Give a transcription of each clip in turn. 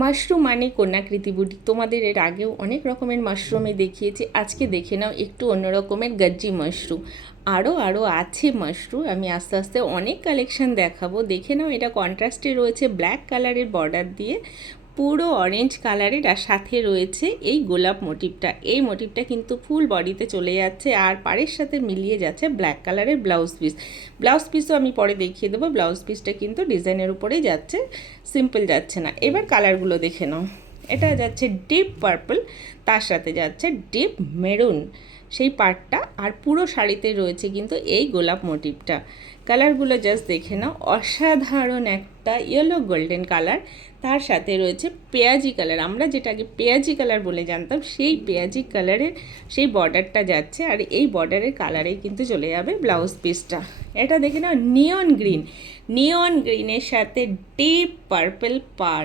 Mushroom মানে কন্যাকৃতি বুটি। তোমাদের এর আগেও অনেক রকমের মাশরুমে দেখিয়েছি, আজকে দেখে নাও একটু অন্য রকমের গজ্জি মাশরুম। আরও আছে মাশরুম, আমি আস্তে আস্তে অনেক কালেকশন দেখাবো। দেখে নাও, এটা কন্ট্রাস্টে রয়েছে ব্ল্যাক কালারের বর্ডার দিয়ে, পুরো অরেঞ্জ কালারের, আর সাথে রয়েছে এই গোলাপ মোটিভটা। এই মোটিভটা কিন্তু ফুল বডিতে চলে যাচ্ছে, আর পাড়ের সাথে মিলিয়ে যাচ্ছে ব্ল্যাক কালারের ব্লাউজ পিস। ব্লাউজ পিসও আমি পরে দেখিয়ে দেবো। ব্লাউজ পিসটা কিন্তু ডিজাইনের উপরেই যাচ্ছে, সিম্পল যাচ্ছে না। এবার কালারগুলো দেখে নাও। এটা যাচ্ছে ডিপ পার্পল, তার সাথে যাচ্ছে ডিপ মেরুন সেই পার্টটা, আর পুরো শাড়িতে রয়েছে কিন্তু এই গোলাপ মোটিভটা। কালারগুলো জাস্ট দেখে নাও, অসাধারণ একটা ইয়েলো গোল্ডেন কালার, তার সাথে রয়েছে পেঁয়াজি কালার। আমরা যেটাকে পেঁয়াজি কালার বলে জানতাম, সেই পেঁয়াজি কালারের সেই বর্ডারটা যাচ্ছে, আর এই বর্ডারের কালারেই কিন্তু চলে যাবে ব্লাউজ পিসটা। এটা দেখে নাও, নিয়ন গ্রিন, নিয়ন গ্রিনের সাথে ডিপ পার্পল পার,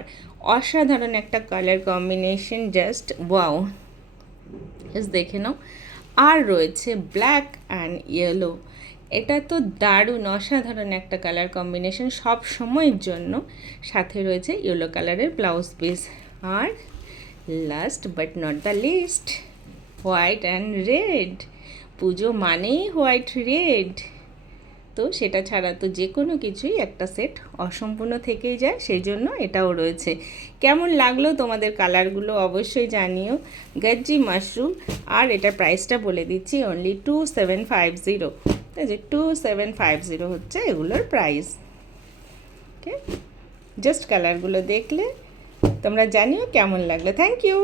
অসাধারণ একটা colour combination, just wow. Just দেখে নাও। আর রয়েছে ব্ল্যাক অ্যান্ড ইয়েলো, এটা তো দারুণ অসাধারণ একটা কালার কম্বিনেশন সব সময়ের জন্য। সাথে রয়েছে ইয়েলো কালারের ব্লাউজ পিস। আর last but not the least, white and red. Pujo মানেই হোয়াইট রেড, তো সেটা ছাড়া তো যে কোনো কিছুই একটা সেট অসম্পূর্ণ থেকেই যায়, সেই জন্য এটাও রয়েছে। কেমন লাগলো তোমাদের কালারগুলো অবশ্যই জানিও। গজ্জি মাশরুম, আর এটার প্রাইসটা বলে দিচ্ছি, অনলি 2750। তাই যে 2750 হচ্ছে এগুলোর প্রাইস। ওকে, জাস্ট কালারগুলো দেখলে তোমরা জানিও কেমন লাগলো। Thank you.